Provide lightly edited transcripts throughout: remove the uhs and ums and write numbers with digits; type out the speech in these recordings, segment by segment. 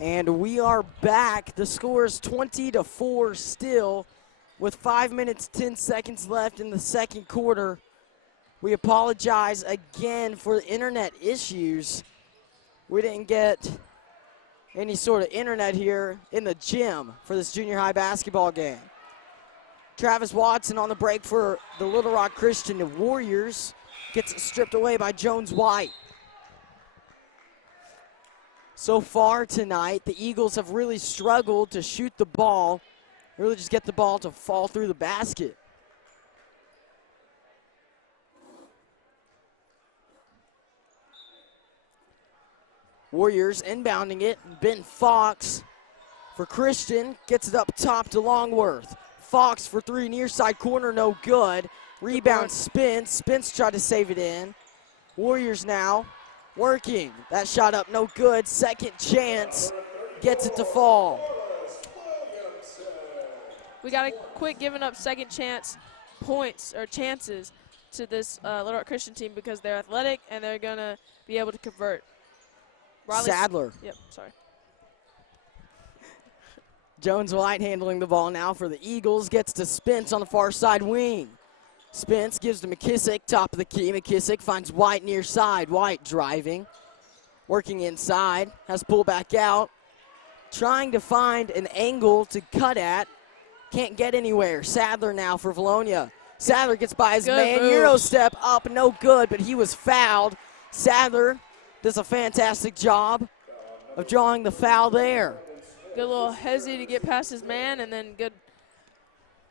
And we are back. The score is 20-4 still with 5 minutes, 10 seconds left in the second quarter. We apologize again for the internet issues. We didn't get any sort of internet here in the gym for this junior high basketball game. Travis Watson on the break for the Little Rock Christian Warriors. Gets stripped away by Jones White. So far tonight, the Eagles have really struggled to shoot the ball, really just get the ball to fall through the basket. Warriors inbounding it. Ben Fox for Christian, gets it up top to Longworth. Fox for three, near side corner, no good. Rebound Spence. Spence tried to save it in. Warriors now working. That shot up, no good. Second chance, gets it to fall. We got to quit giving up second chance points or chances to this Little Rock Christian team because they're athletic and they're going to be able to convert. Sadler. Yep, sorry. Jones White handling the ball now for the Eagles. Gets to Spence on the far side wing. Spence gives to McKissick, top of the key. McKissick finds White near side. White driving, working inside, has pulled back out, trying to find an angle to cut at. Can't get anywhere. Sadler now for Vilonia. Sadler gets by his man. Euro step up, no good, but he was fouled. Sadler does a fantastic job of drawing the foul there. Good little hezzy to get past his man, and then good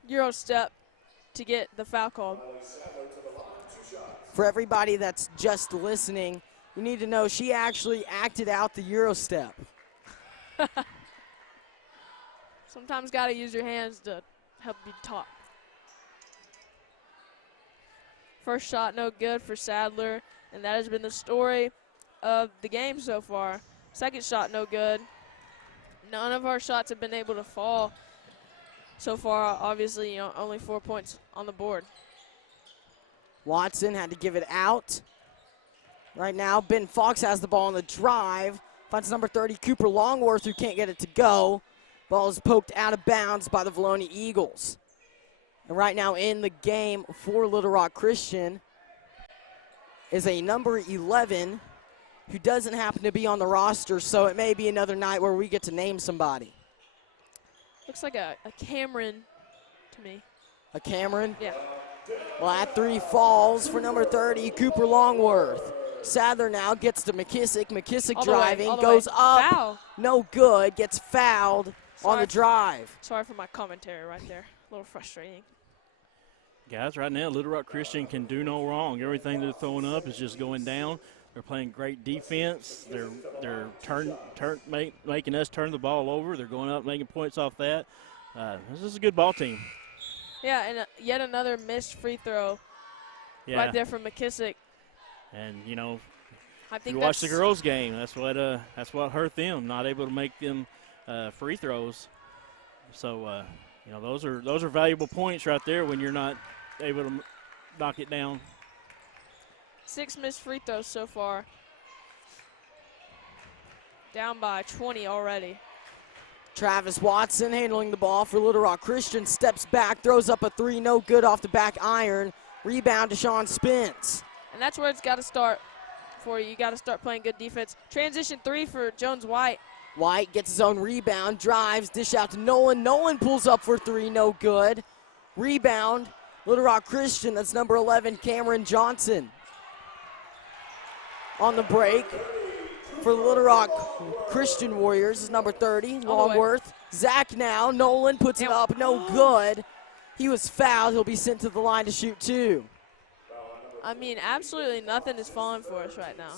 Euro step to get the foul called. For everybody that's just listening, you need to know she actually acted out the Euro step. Sometimes got to use your hands to help you talk. First shot no good for Sadler, and that has been the story of the game so far. Second shot no good. None of our shots have been able to fall so far. Obviously, you know, only 4 points on the board. Watson had to give it out. Right now, Ben Fox has the ball on the drive. Finds number 30, Cooper Longworth, who can't get it to go. Ball is poked out of bounds by the Vilonia Eagles. And right now in the game for Little Rock Christian is a number 11 who doesn't happen to be on the roster, so it may be another night where we get to name somebody. Looks like a Cameron to me. A Cameron? Yeah. Well, that three falls for number 30, Cooper Longworth. Sadler now gets to McKissick. McKissick driving, goes up, foul. No good, gets fouled on the drive. Sorry for my commentary right there. A little frustrating. Guys, right now, Little Rock Christian can do no wrong. Everything they're throwing up is just going down. They're playing great defense. They're making us turn the ball over. They're going up, making points off that. This is a good ball team. Yeah, and yet another missed free throw right there from McKissick. And, you know, I think you watch the girls' game, that's what hurt them, not able to make them free throws. So, you know, those are valuable points right there when you're not able to knock it down. 6 missed free throws so far. Down by 20 already. Travis Watson handling the ball for Little Rock Christian. Steps back, throws up a three, no good off the back iron. Rebound to Sean Spence. And that's where it's got to start for you. You got to start playing good defense. Transition three for Jones White. White gets his own rebound, drives, dish out to Nolan. Nolan pulls up for three, no good. Rebound, Little Rock Christian, that's number 11, Cameron Johnson. On the break for the Little Rock Christian Warriors is number 30, Longworth. Zach now, Nolan puts it up, no good. He was fouled, he'll be sent to the line to shoot two. I mean, absolutely nothing is falling for us right now.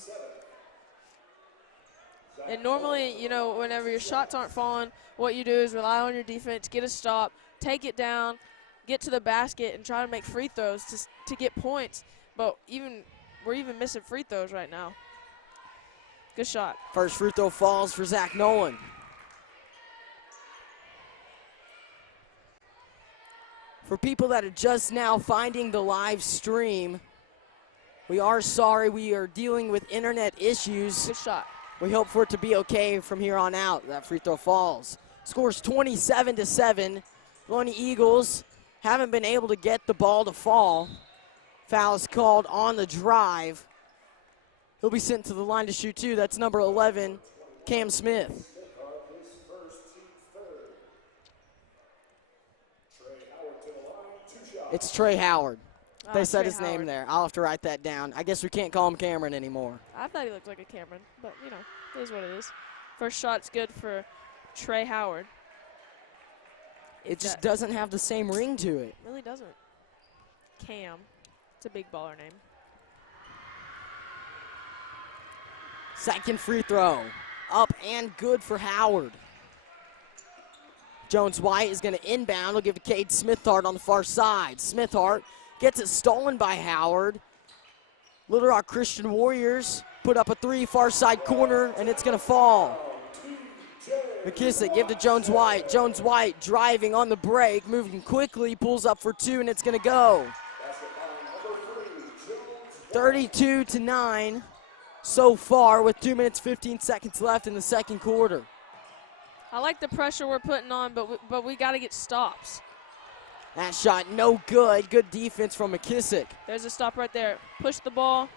And normally, you know, whenever your shots aren't falling, what you do is rely on your defense, get a stop, take it down, get to the basket, and try to make free throws to get points. But we're even missing free throws right now. Good shot. First free throw falls for Zach Nolan. For people that are just now finding the live stream, we are sorry. We are dealing with internet issues. Good shot. We hope for it to be okay from here on out. That free throw falls. Scores 27-7. Vilonia Eagles haven't been able to get the ball to fall. Foul is called on the drive. He'll be sent to the line to shoot two. That's number 11, Cam Smith. It's Trey Howard. They said his name there. I'll have to write that down. I guess we can't call him Cameron anymore. I thought he looked like a Cameron, but, you know, it is what it is. First shot's good for Trey Howard. It just doesn't have the same ring to it. Really doesn't. Cam. It's a big baller name. Second free throw. Up and good for Howard. Jones White is going to inbound. He'll give to Cade Smithhart on the far side. Smithhart gets it stolen by Howard. Little Rock Christian Warriors put up a three, far side corner, and it's going to fall. McKissick give to Jones White. Jones White driving on the break, moving quickly, pulls up for two, and it's going to go. 32-9 so far with 2 minutes, 15 seconds left in the second quarter. I like the pressure we're putting on, but we got to get stops. That shot no good. Good defense from McKissick. There's a stop right there. Push the ball.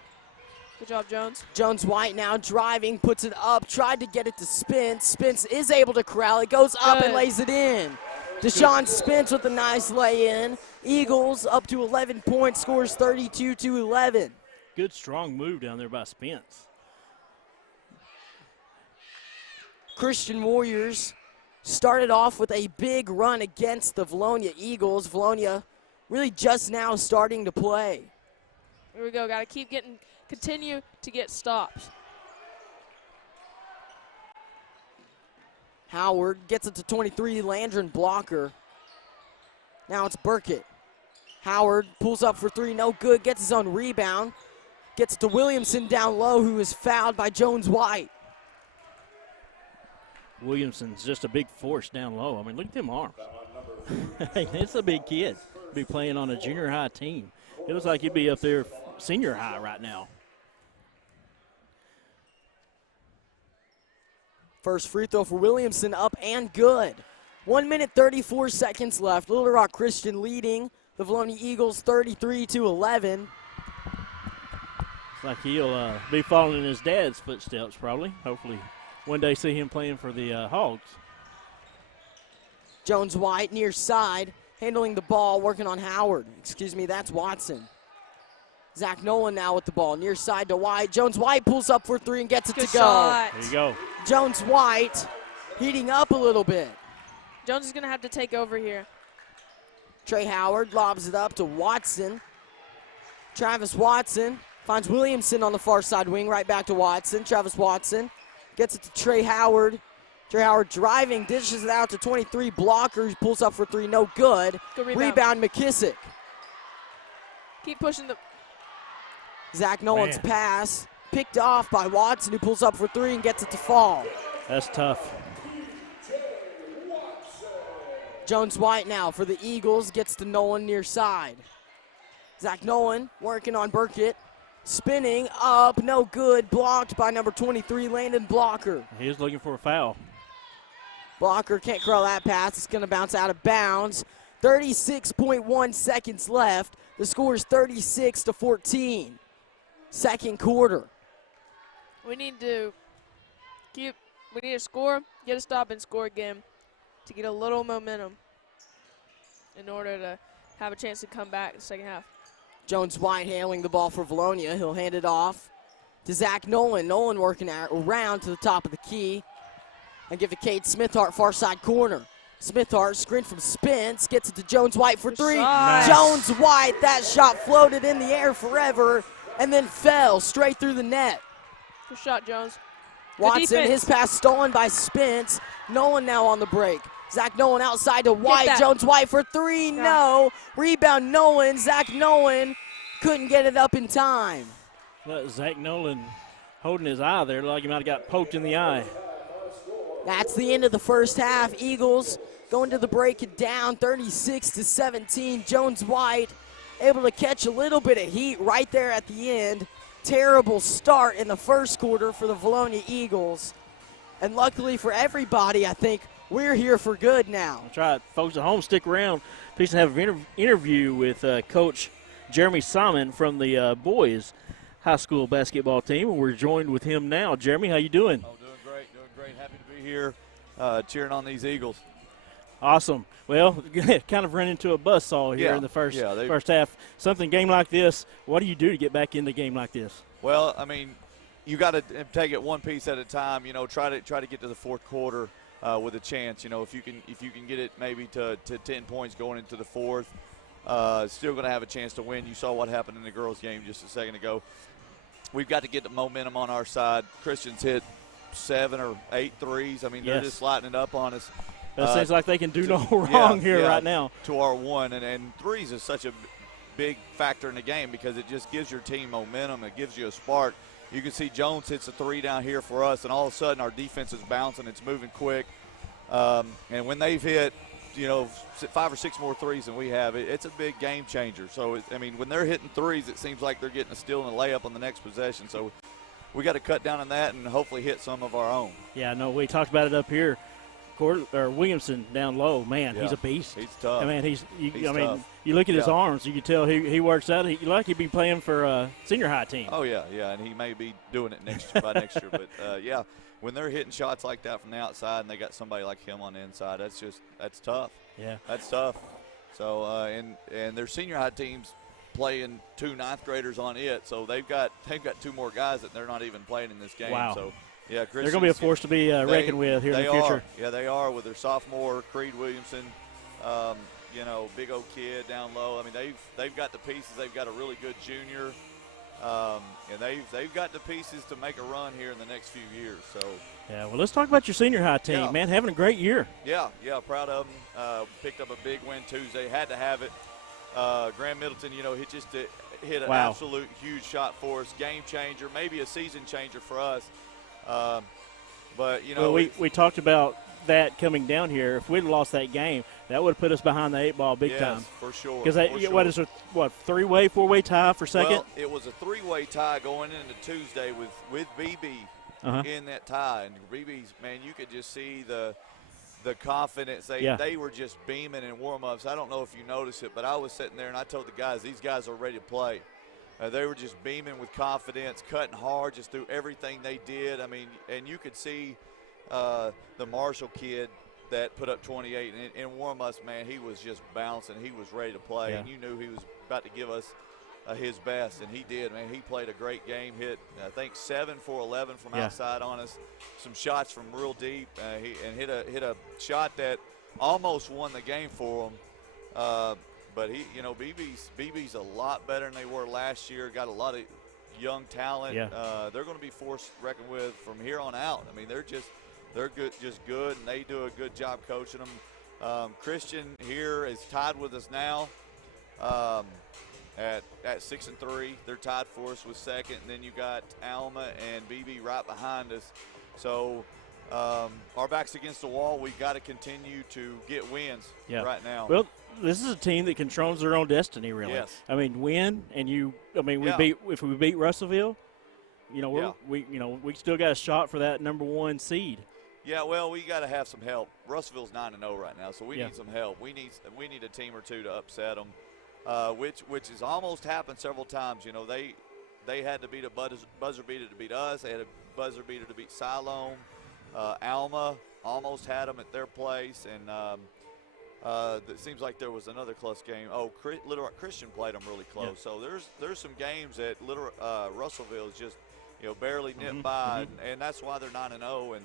Good job, Jones. Jones White now driving, puts it up, tried to get it to Spence. Spence is able to corral it, goes up and lays it in. Deshaun Spence with a nice lay-in. Eagles up to 11 points, scores 32-11. Good strong move down there by Spence. Christian Warriors started off with a big run against the Vilonia Eagles. Vilonia really just now starting to play. Here we go. Got to continue to get stops. Howard gets it to 23, Landron blocker. Now it's Burkett. Howard pulls up for three, no good, gets his own rebound. Gets to Williamson down low, who is fouled by Jones White. Williamson's just a big force down low. I mean, look at them arms. It's a big kid. Be playing on a junior high team. It looks like he'd be up there senior high right now. First free throw for Williamson, up and good. 1 minute, 34 seconds left. Little Rock Christian leading the Vilonia Eagles 33-11. Like he'll be following in his dad's footsteps probably. Hopefully one day see him playing for the Hogs. Jones White near side, handling the ball, working on Howard. Excuse me, that's Watson. Zach Nolan now with the ball, near side to White. Jones White pulls up for three and gets it to go. There you go. Jones White heating up a little bit. Jones is going to have to take over here. Trey Howard lobs it up to Watson. Travis Watson finds Williamson on the far side wing, right back to Watson. Travis Watson gets it to Trey Howard. Trey Howard driving, dishes it out to 23, blocker, who pulls up for three, no good. Good Rebound McKissick. Keep pushing the. Zach Nolan's pass picked off by Watson, who pulls up for three and gets it to fall. That's tough. Jones White now for the Eagles, gets to Nolan near side. Zach Nolan working on Burkett. Spinning up, no good, blocked by number 23, Landon Blocker. He was looking for a foul. Blocker can't curl that pass. It's going to bounce out of bounds. 36.1 seconds left. The score is 36-14. Second quarter. We need to score, get a stop, and score again to get a little momentum in order to have a chance to come back in the second half. Jones White handling the ball for Vilonia. He'll hand it off to Zach Nolan. Nolan working around to the top of the key. And give it to Cade Smithhart, far side corner. Smithhart, screen from Spence, gets it to Jones White for three. Nice. Jones White, that shot floated in the air forever and then fell straight through the net. Good shot, Jones. Good Watson, defense. his pass stolen by Spence. Nolan now on the break. Zach Nolan outside to White. Jones White for three, no. Rebound Nolan. Zach Nolan couldn't get it up in time. Zach Nolan holding his eye there, like he might have got poked in the eye. That's the end of the first half. Eagles going to the break down 36-17. Jones White able to catch a little bit of heat right there at the end. terrible start in the first quarter for the Vilonia Eagles. And luckily for everybody, I think we're here for good now. That's right. Folks at home, stick around. Please have an interview with Coach Jeremy Simon from the boys high school basketball team. And we're joined with him now. Jeremy, how you doing? Oh, doing great. Happy to be here cheering on these Eagles. Awesome. Well, kind of ran into a buzzsaw here in the first half. Game like this, what do you do to get back in the game like this? Well, I mean, you got to take it one piece at a time. Try to get to the fourth quarter with a chance. If you can get it maybe to 10 points going into the fourth, still going to have a chance to win. You saw what happened in the girls' game just a second ago. We've got to get the momentum on our side. Christians hit 7 or 8 threes. I mean, they're just lighting it up on us. It seems like they can do no wrong here right now. To our one, and threes is such a big factor in the game because it just gives your team momentum. It gives you a spark. You can see Jones hits a three down here for us, and all of a sudden our defense is bouncing. It's moving quick. And when they've hit, 5 or 6 more threes than we have, it's a big game changer. So, when they're hitting threes, it seems like they're getting a steal and a layup on the next possession. So we got to cut down on that and hopefully hit some of our own. Yeah, no, we talked about it up here. Williamson down low, man, he's a beast. He's tough. He's tough. You look at his arms, you can tell he works out. He'd be playing for a senior high team. Oh, yeah, and he may be doing it by next year. But, when they're hitting shots like that from the outside and they got somebody like him on the inside, that's tough. Yeah. That's tough. So, and their senior high teams playing 2 ninth graders on it, so they've got 2 more guys that they're not even playing in this game. Wow. So, yeah, they're going to be a force to be reckoned with here in the future. Yeah, they are with their sophomore Creed Williamson, big old kid down low. I mean, they've got the pieces. They've got a really good junior, and they've got the pieces to make a run here in the next few years. So. Yeah, well, let's talk about your senior high team, man. Having a great year. Yeah, proud of them. Picked up a big win Tuesday. Had to have it. Graham Middleton, he just hit an absolute huge shot for us. Game changer, maybe a season changer for us. But, we talked about that coming down here. If we'd lost that game, that would have put us behind the 8 ball big time. Yes, for sure. Because what is it, 3-way, 4-way tie for second? Well, it was a 3-way tie going into Tuesday with BB in that tie. And BB's, man, you could just see the confidence. They were just beaming in warm-ups. I don't know if you noticed it, but I was sitting there and I told the guys, these guys are ready to play. They were just beaming with confidence, cutting hard just through everything they did. I mean, and you could see the Marshall kid that put up 28 in warm-ups, man, he was just bouncing. He was ready to play, and you knew he was about to give us his best, and he did, man. He played a great game, hit, I think, 7 for 11 from outside on us, some shots from real deep, and hit a shot that almost won the game for him. But BB's a lot better than they were last year. Got a lot of young talent. Yeah. They're going to be forced to reckon with from here on out. I mean, they're good, and they do a good job coaching them. Christian here is tied with us now at 6-3. They're tied for us with second, and then you got Alma and BB right behind us. So our back's against the wall. We've got to continue to get wins right now. Well, this is a team that controls their own destiny, really. Yes. I mean, if we beat Russellville, we still got a shot for that number 1 seed. Yeah, well, we got to have some help. Russellville's 9-0 right now, so we need some help. We need a team or two to upset them, which has almost happened several times. They had to beat a buzzer beater to beat us. They had a buzzer beater to beat Siloam. Alma almost had them at their place, and it seems like there was another close game. Oh, Little Rock Christian played them really close. So there's some games that Russellville is just barely nipped by, and that's why they're 9-0, and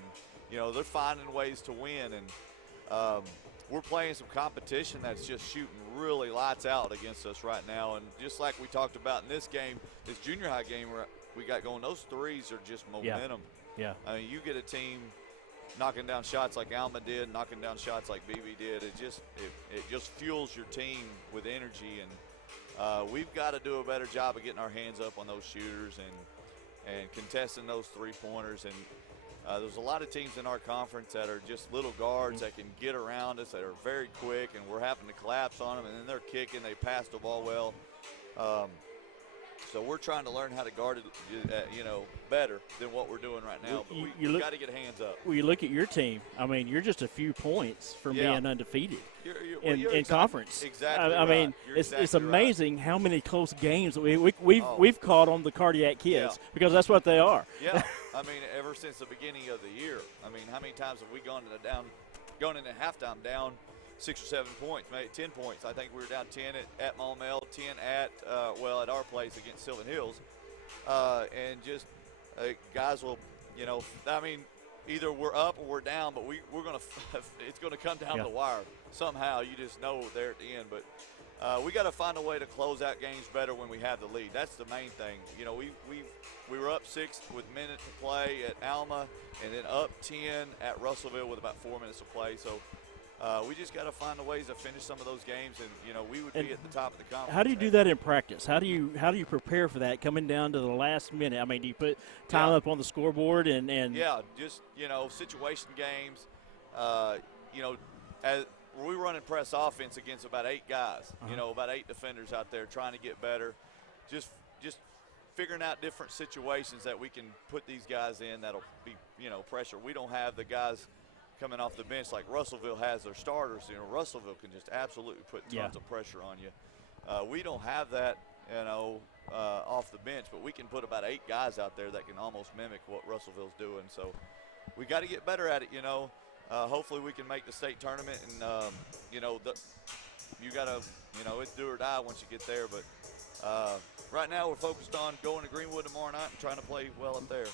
they're finding ways to win, and we're playing some competition that's just shooting really lights out against us right now. And just like we talked about in this game, this junior high game we got going, those threes are just momentum. Yeah. I mean, you get a team knocking down shots like Alma did, knocking down shots like BB did. It just fuels your team with energy, and we've got to do a better job of getting our hands up on those shooters and contesting those three-pointers. And there's a lot of teams in our conference that are just little guards that can get around us, that are very quick, and we're having to collapse on them, and then they're kicking. They pass the ball well. So we're trying to learn how to guard it, better than what we're doing right now. But we got to get hands up. Well, you look at your team. I mean, you're just a few points from being undefeated in conference. Exactly. I mean, it's amazing how many close games that we've caught on the cardiac kids because that's what they are. Yeah. I mean, ever since the beginning of the year. I mean, how many times have we gone into halftime down 6 or 7 points, maybe 10 points. I think we were down 10 at Maumelle, 10 at our place against Sylvan Hills. And just guys will, I mean, either we're up or we're down, but we're going to – it's going to come down the wire somehow. You just know there at the end. But we got to find a way to close out games better when we have the lead. That's the main thing. We were up 6 with minutes to play at Alma and then up 10 at Russellville with about 4 minutes to play. So – we just got to find the ways to finish some of those games, and we would be at the top of the conference. How do you do that in practice? How do you prepare for that coming down to the last minute? I mean, do you put time up on the scoreboard and just situation games. As we running press offense against about 8 guys, about 8 defenders out there trying to get better. Just figuring out different situations that we can put these guys in that'll be pressure. We don't have the guys coming off the bench like Russellville has their starters. Russellville can just absolutely put tons of pressure on you. We don't have that, off the bench, but we can put about 8 guys out there that can almost mimic what Russellville's doing. So we got to get better at it, Hopefully we can make the state tournament, and, you got to, it's do or die once you get there. But right now we're focused on going to Greenwood tomorrow night and trying to play well up there.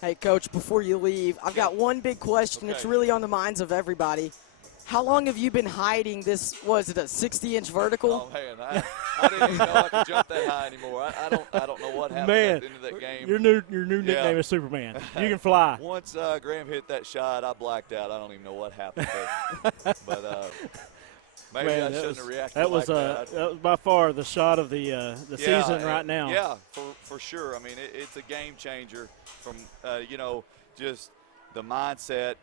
Hey, Coach, before you leave, I've got one big question. It's really on the minds of everybody. How long have you been hiding this, was it a 60-inch vertical? Oh, man, I didn't even know I could jump that high anymore. I don't know what happened at the end of that game. Your new nickname is Superman. You can fly. Once Graham hit that shot, I blacked out. I don't even know what happened there. But maybe I shouldn't have reacted that was by far the shot of the season right now. Yeah, for sure. I mean, it's a game changer from, just the mindset,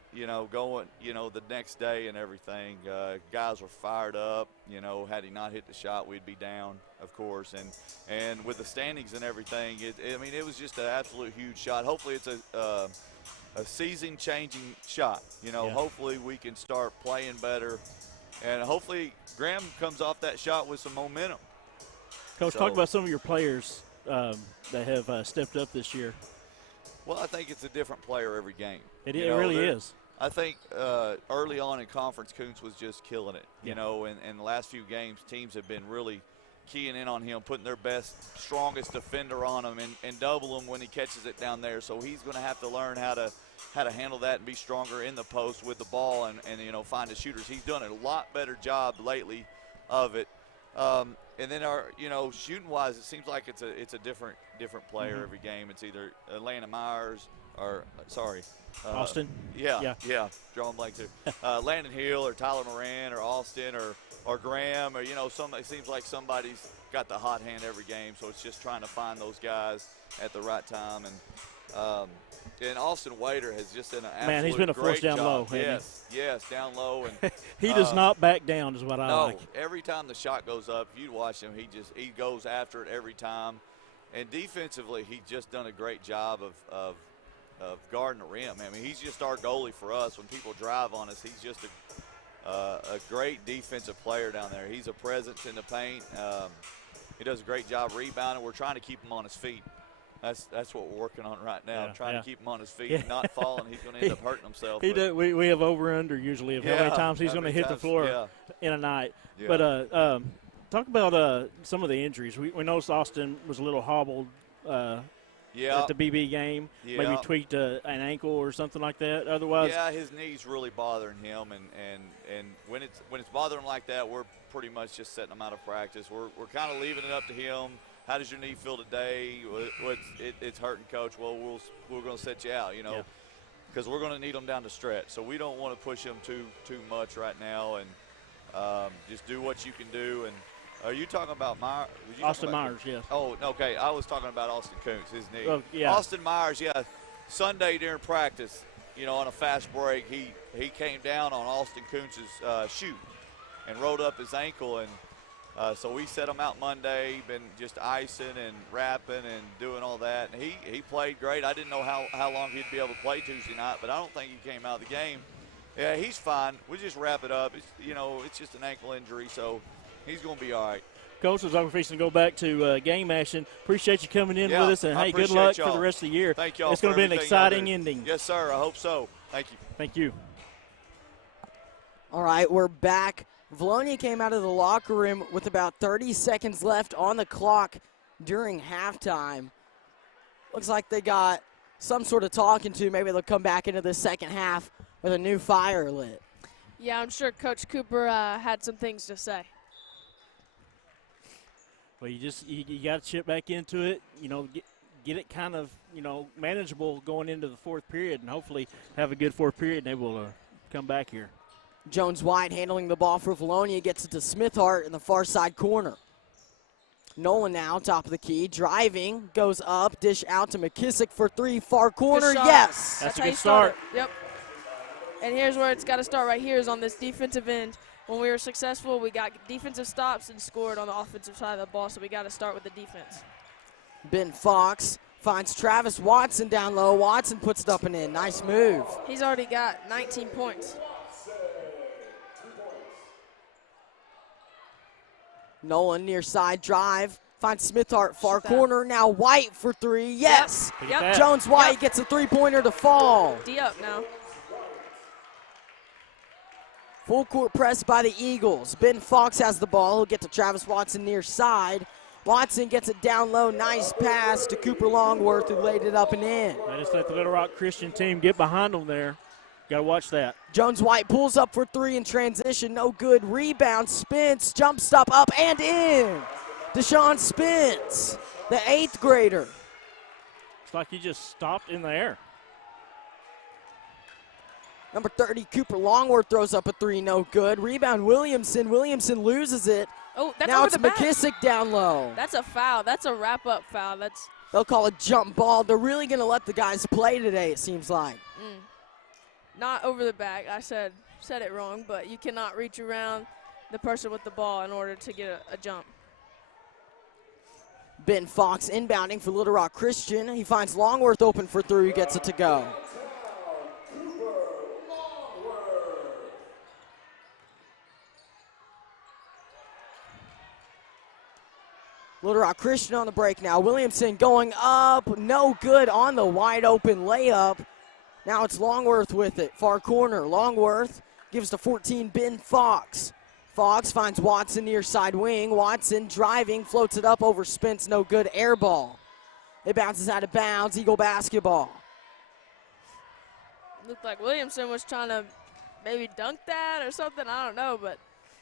going, the next day and everything. Guys were fired up. Had he not hit the shot, we'd be down, of course. And with the standings and everything, it was just an absolute huge shot. Hopefully it's a season-changing shot. Hopefully we can start playing better. And hopefully Graham comes off that shot with some momentum. Coach, talk about some of your players that have stepped up this year. Well, I think it's a different player every game. It really is. I think early on in conference, Koontz was just killing it. And the last few games, teams have been really keying in on him, putting their best, strongest defender on him and double him when he catches it down there. So he's going to have to learn how to handle that and be stronger in the post with the ball and find the shooters. He's done a lot better job lately of it. And then our, shooting-wise, it seems like it's a different player every game. It's either Landon Myers or Austin. Yeah. Drawing blank too. Landon Hill or Tyler Moran or Austin or Graham or it seems like somebody's got the hot hand every game. So it's just trying to find those guys at the right time. And Austin Wader has just done an absolute he's been a force down job. low. Yes, down low, and he does not back down, is what I like. No, every time the shot goes up, if you watch him, he goes after it every time. And defensively, he's just done a great job of guarding the rim. I mean, he's just our goalie for us. When people drive on us, he's just a great defensive player down there. He's a presence in the paint. He does a great job rebounding. We're trying to keep him on his feet. That's what we're working on right now, trying to keep him on his feet and not falling. He's going to end up hurting himself. We have over-under usually of how many times he's going to hit the floor in a night. Yeah. But talk about some of the injuries. We noticed Austin was a little hobbled at the BB game. Maybe tweaked an ankle or something like that. Otherwise, his knee's really bothering him, and when it's bothering him like that, we're pretty much just setting him out of practice. We're kind of leaving it up to him. How does your knee feel today? It's hurting, Coach. Well, we're going to set you out, because we're going to need him down the stretch. So we don't want to push him too much right now, and just do what you can do. And are you talking about Myers? Austin Myers, yes. Oh, okay. I was talking about Austin Koontz, his knee. Oh, yeah. Austin Myers, Sunday during practice, on a fast break, he came down on Austin Koontz's shoe and rolled up his ankle, and So we set him out Monday, been just icing and wrapping and doing all that. And he played great. I didn't know how long he'd be able to play Tuesday night, but I don't think he came out of the game. Yeah, he's fine. We just wrap it up. It's just an ankle injury, so he's going to be all right. Coach, as I'm fixing to go back to game action, appreciate you coming in with us, and hey, good luck for the rest of the year. Thank y'all. It's going to be an exciting ending. Yes, sir. I hope so. Thank you. Thank you. All right, we're back. Vilonia came out of the locker room with about 30 seconds left on the clock during halftime. Looks like they got some sort of talking to. Maybe they'll come back into the second half with a new fire lit. Yeah, I'm sure Coach Cooper had some things to say. Well, you got to chip back into it, get it kind of, manageable going into the fourth period, and hopefully have a good fourth period and able to come back here. Jones White handling the ball for Vilonia, gets it to Smithhart in the far side corner. Nolan now, top of the key, driving, goes up, dish out to McKissick for three, far corner, yes! That's a good start. Yep. And here's where it's got to start right here is on this defensive end. When we were successful, we got defensive stops and scored on the offensive side of the ball, so we got to start with the defense. Ben Fox finds Travis Watson down low. Watson puts it up and in. Nice move. He's already got 19 points. Nolan near side drive. Finds Smithhart far corner. Now White for three. Yes. Yep. Jones White gets a three-pointer to fall. D up now. Full court press by the Eagles. Ben Fox has the ball. He'll get to Travis Watson near side. Watson gets it down low. Nice pass to Cooper Longworth, who laid it up and in. They just let the Little Rock Christian team get behind them there. Got to watch that. Jones White pulls up for three in transition. No good. Rebound. Spence. Jump stop up and in. Deshaun Spence, the 8th grader. It's like he just stopped in the air. Number 30, Cooper Longworth throws up a three, no good. Rebound, Williamson. Williamson loses it. Oh, that's now over it's the back. McKissick down low. That's a foul. That's a wrap-up foul. They'll call a jump ball. They're really going to let the guys play today, it seems like. Not over the back. I said it wrong, but you cannot reach around the person with the ball in order to get a jump. Ben Fox inbounding for Little Rock Christian. He finds Longworth open for three, gets it to go. Little Rock Christian on the break now. Williamson going up, no good on the wide open layup. Now it's Longworth with it, far corner. Longworth gives to 14, Ben Fox. Fox finds Watson near side wing. Watson driving, floats it up over Spence, no good, air ball. It bounces out of bounds, Eagle basketball. Looked like Williamson was trying to maybe dunk that or something, I don't know, but.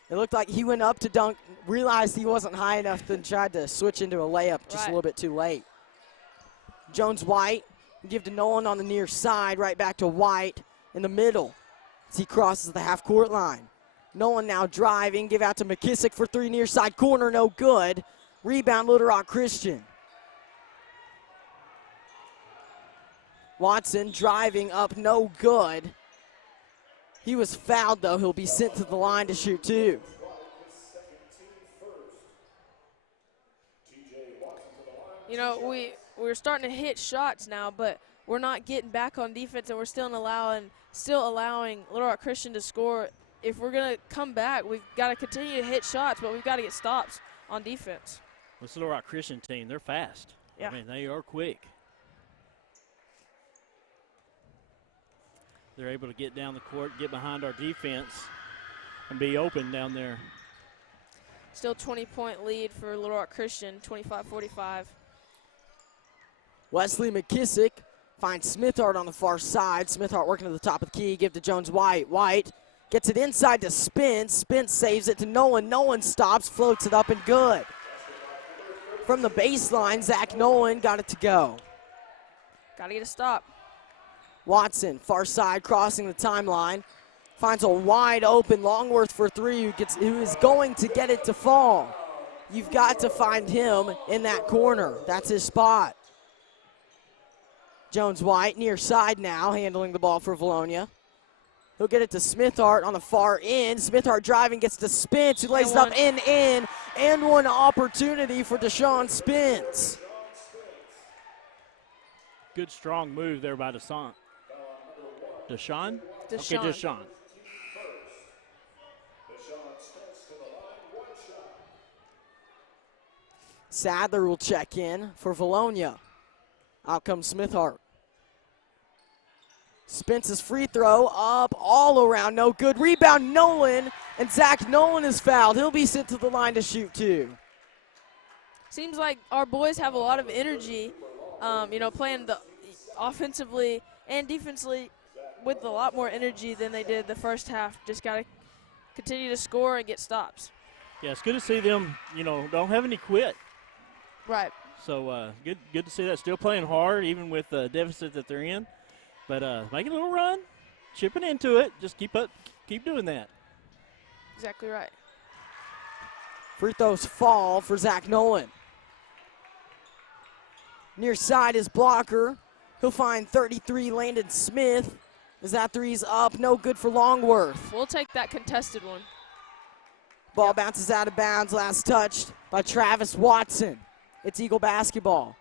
It looked like he went up to dunk, realized he wasn't high enough, then tried to switch into a layup just a little bit too late. Jones White, give to Nolan on the near side, right back to White in the middle as he crosses the half-court line. Nolan now driving, give out to McKissick for three, near side corner, no good. Rebound, Little Rock Christian. Watson driving up, no good. He was fouled, though. He'll be sent to the line to shoot two. You know, we're starting to hit shots now, but we're not getting back on defense, and we're still allowing Little Rock Christian to score. If we're going to come back, we've got to continue to hit shots, but we've got to get stops on defense. This Little Rock Christian team, they're fast. Yeah. I mean, they are quick. They're able to get down the court, get behind our defense, and be open down there. Still 20-point lead for Little Rock Christian, 25-45. Wesley McKissick finds Smithhart on the far side. Smithhart working to the top of the key, give to Jones White. White gets it inside to Spence. Spence saves it to Nolan. Nolan stops, floats it up, and good. From the baseline, Zach Nolan got it to go. Got to get a stop. Watson, far side, crossing the timeline. Finds a wide open Longworth for three, who is going to get it to fall. You've got to find him in that corner. That's his spot. Jones White near side now, handling the ball for Vilonia. He'll get it to Smithhart on the far end. Smithhart driving, gets to Spence, who lays it up in. and one opportunity for Deshaun Spence. Good strong move there by Deshaun. Deshaun? Deshaun. Okay, Deshaun. Sadler will check in for Vilonia. Out comes Smithhart. Spence's free throw up, all around, no good. Rebound, Nolan, and Zach Nolan is fouled. He'll be sent to the line to shoot two. Seems like our boys have a lot of energy, playing offensively and defensively with a lot more energy than they did the first half. Just got to continue to score and get stops. Yeah, it's good to see them, don't have any quit. Right. So good to see that. Still playing hard, even with the deficit that they're in. But making a little run, chipping into it. Just keep doing that. Exactly right. Free throws fall for Zach Nolan. Near side is Blocker. He'll find 33, Landon Smith. As that three's up, no good for Longworth. We'll take that contested one. Ball bounces out of bounds, last touched by Travis Watson. It's Eagle basketball.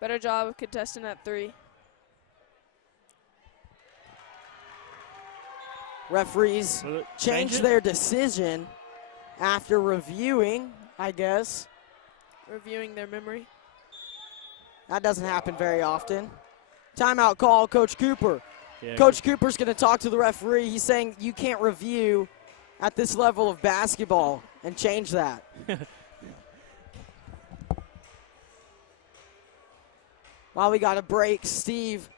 Better job of contesting that three. Referees changed their decision after reviewing, I guess. Reviewing their memory. That doesn't happen very often. Timeout call, Coach Cooper. Yeah, Coach Cooper's going to talk to the referee. He's saying you can't review at this level of basketball and change that. While we got a break, Steve,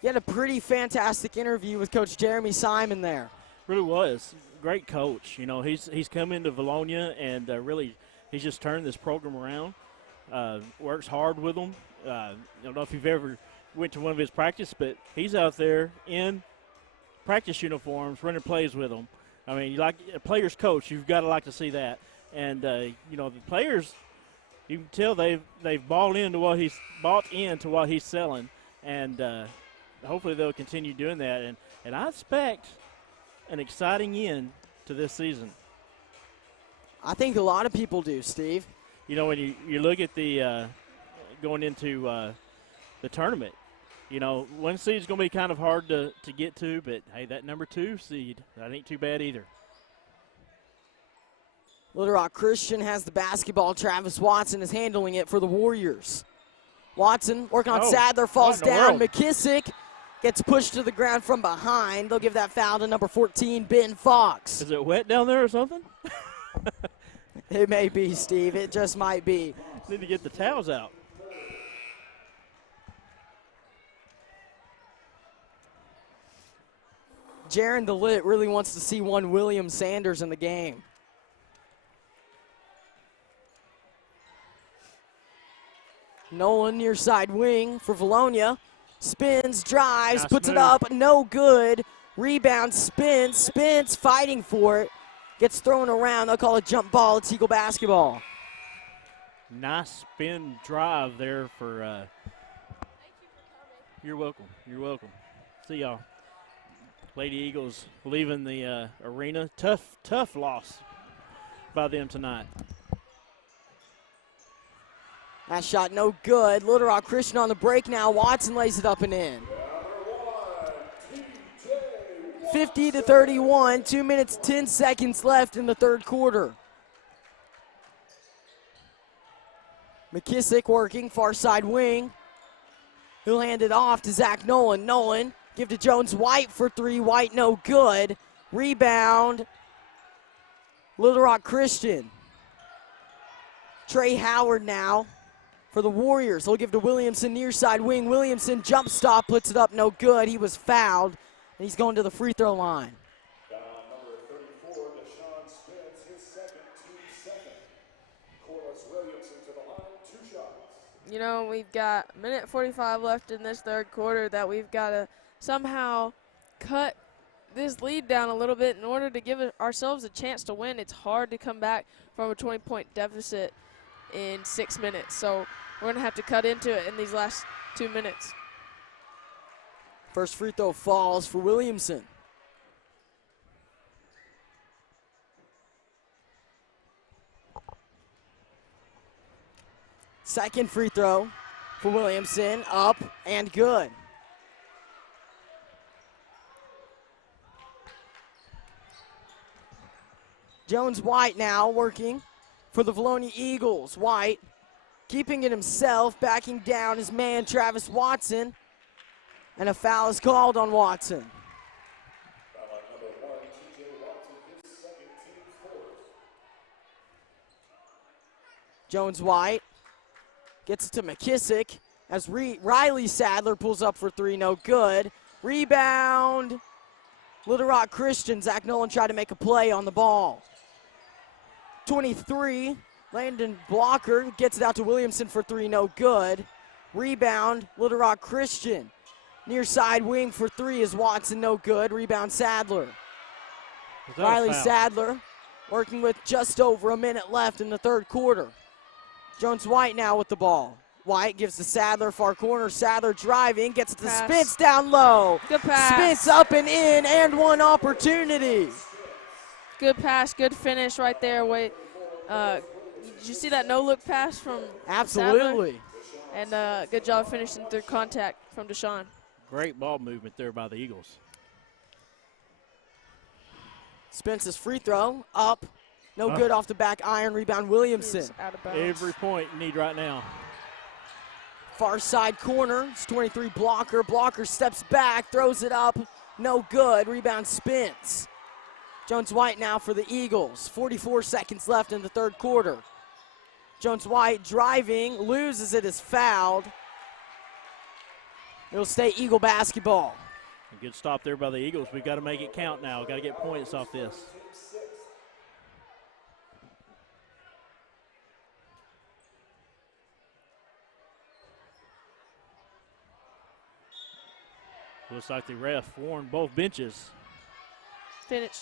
you had a pretty fantastic interview with Coach Jeremy Simon there. Really was. Great coach. He's come into Vilonia and really he's just turned this program around. Works hard with them. I don't know if you've ever went to one of his practices, but he's out there in practice uniforms running plays with them. I mean, like a player's coach, you've got to like to see that. And, the players, you can tell they've bought into what he's selling. And hopefully they'll continue doing that. And I expect an exciting end to this season. I think a lot of people do, Steve. When you look at the going into the tournament, one seed is going to be kind of hard to get to, but, hey, that number 2 seed, that ain't too bad either. Little Rock Christian has the basketball. Travis Watson is handling it for the Warriors. Watson working on Sadler, falls down. McKissick gets pushed to the ground from behind. They'll give that foul to number 14, Ben Fox. Is it wet down there or something? It may be, Steve. It just might be. Need to get the towels out. Jaron DeLitt really wants to see one William Sanders in the game. Nolan near side wing for Vilonia. Spins, drives, puts it up, no good. Rebound, Spence fighting for it. Gets thrown around, they'll call it jump ball. It's Eagle basketball. Nice spin drive there for You're welcome. See y'all. Lady Eagles leaving the arena. Tough loss by them tonight. That shot no good. Little Rock Christian on the break now. Watson lays it up and in. 50-31, 2 minutes, 10 seconds left in the third quarter. McKissick working, far side wing. He'll hand it off to Zach Nolan. Nolan, give to Jones White for three. White, no good. Rebound, Little Rock Christian. Trey Howard now for the Warriors. They'll give to Williamson, near side wing. Williamson, jump stop, puts it up, no good. He was fouled, and he's going to the free throw line. Number 34, Deshaun Spence, his second, team second. Corliss Williamson to the line, 2 shots. We've got a minute 45 left in this third quarter that we've got to somehow cut this lead down a little bit in order to give ourselves a chance to win. It's hard to come back from a 20-point deficit in 6 minutes. So we're going to have to cut into it in these last 2 minutes. First free throw falls for Williamson. Second free throw for Williamson, up and good. Jones White now working for the Vilonia Eagles. White keeping it himself, backing down his man Travis Watson, and a foul is called on Watson. Foul on number 1, TJ Watson, his second, team fourth. Jones White gets it to McKissick as Riley Sadler pulls up for three, no good. Rebound, Little Rock Christian. Zach Nolan tried to make a play on the ball. 23, Landon Blocker gets it out to Williamson for three, no good. Rebound, Little Rock Christian. Near side wing for three is Watson, no good. Rebound Sadler. Riley Sadler working with just over a minute left in the third quarter. Jones White now with the ball. White gives to Sadler, far corner. Sadler driving, gets it to Spence down low. Good pass. Spence up and in, and one opportunity. Good pass, good finish right there. Wait, did you see that no-look pass from Absolutely. Sadler? And good job finishing through contact from Deshaun. Great ball movement there by the Eagles. Spence's free throw, up. No good off the back iron, rebound Williamson. He's out of bounds. Every point you need right now. Far side corner, it's 23 Blocker. Blocker steps back, throws it up, no good. Rebound Spence. Jones White now for the Eagles. 44 seconds left in the third quarter. Jones White driving, loses it, is fouled. It'll stay Eagle basketball. A good stop there by the Eagles. We've got to make it count now. Got to get points off this. Looks like the ref warned both benches. Finish.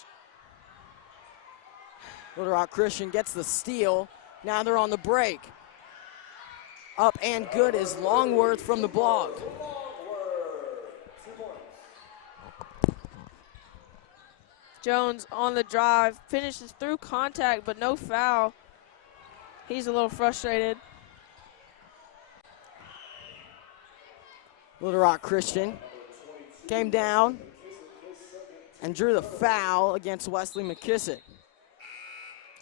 Little Rock Christian gets the steal. Now they're on the break. Up and good is Longworth from the block. Jones on the drive, finishes through contact, but no foul. He's a little frustrated. Little Rock Christian came down and drew the foul against Wesley McKissick.